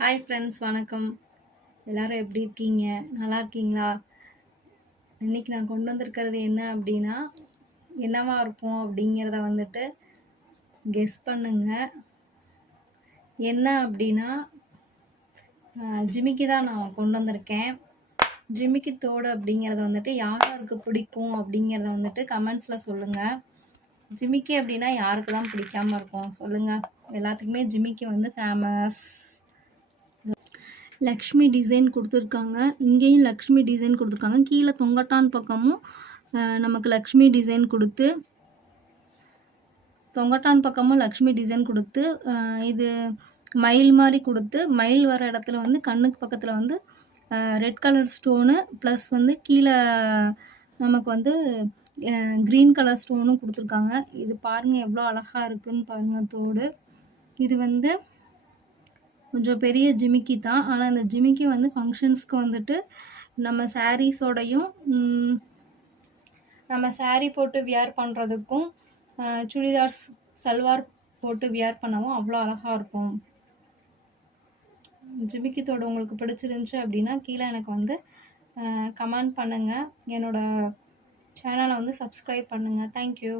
Hi friends, வணக்கம். எல்லாரும் எப்படி இருக்கீங்க? நல்லா இருக்கீங்களா? இன்னைக்கு நான் கொண்டு வந்திருக்கிறது என்ன அப்படின்னா, என்னவா இருக்கும் அப்படிங்கிறத வந்துட்டு கெஸ் பண்ணுங்க. என்ன அப்படின்னா, ஜிமிக்கி தான் நான் கொண்டு வந்திருக்கேன். ஜிமிக்கி தோடு அப்படிங்கிறத வந்துட்டு யாருக்கு பிடிக்கும் அப்படிங்கிறத வந்துட்டு கமெண்ட்ஸில் சொல்லுங்கள். ஜிமிக்கி அப்படின்னா யாருக்கு தான் பிடிக்காம இருக்கும் சொல்லுங்கள். எல்லாத்துக்குமே ஜிமிக்கி வந்து ஃபேமஸ். லக்ஷ்மி டிசைன் கொடுத்துருக்காங்க. இங்கேயும் லக்ஷ்மி டிசைன் கொடுத்துருக்காங்க. கீழே தொங்கட்டான் பக்கமும் நமக்கு லக்ஷ்மி டிசைன் கொடுத்து, தொங்கட்டான் பக்கமும் லக்ஷ்மி டிசைன் கொடுத்து, இது மயில் மாதிரி கொடுத்து, மயில் வர இடத்துல வந்து கண்ணுக்கு பக்கத்தில் வந்து ரெட் கலர் ஸ்டோனு ப்ளஸ் வந்து கீழே நமக்கு வந்து க்ரீன் கலர் ஸ்டோனும் கொடுத்துருக்காங்க. இது பாருங்கள் எவ்வளோ அழகாக இருக்குதுன்னு பாருங்கள் தோடு. இது வந்து கொஞ்சம் பெரிய ஜிமிக்கி தான். ஆனால் இந்த ஜிமிக்கி வந்து ஃபங்க்ஷன்ஸ்க்கு வந்துட்டு நம்ம சாரீஸோடையும் நம்ம சாரீ போட்டு வியர் பண்ணுறதுக்கும் சுடிதார்ஸ் சல்வார் போட்டு வியர் பண்ணவும் அவ்வளோ அழகாக இருக்கும். ஜிமிக்கி தோடு உங்களுக்கு பிடிச்சிருந்துச்சு அப்படின்னா கீழே எனக்கு வந்து கமெண்ட் பண்ணுங்கள். என்னோடய சேனலை வந்து சப்ஸ்கிரைப் பண்ணுங்கள். தேங்க்யூ.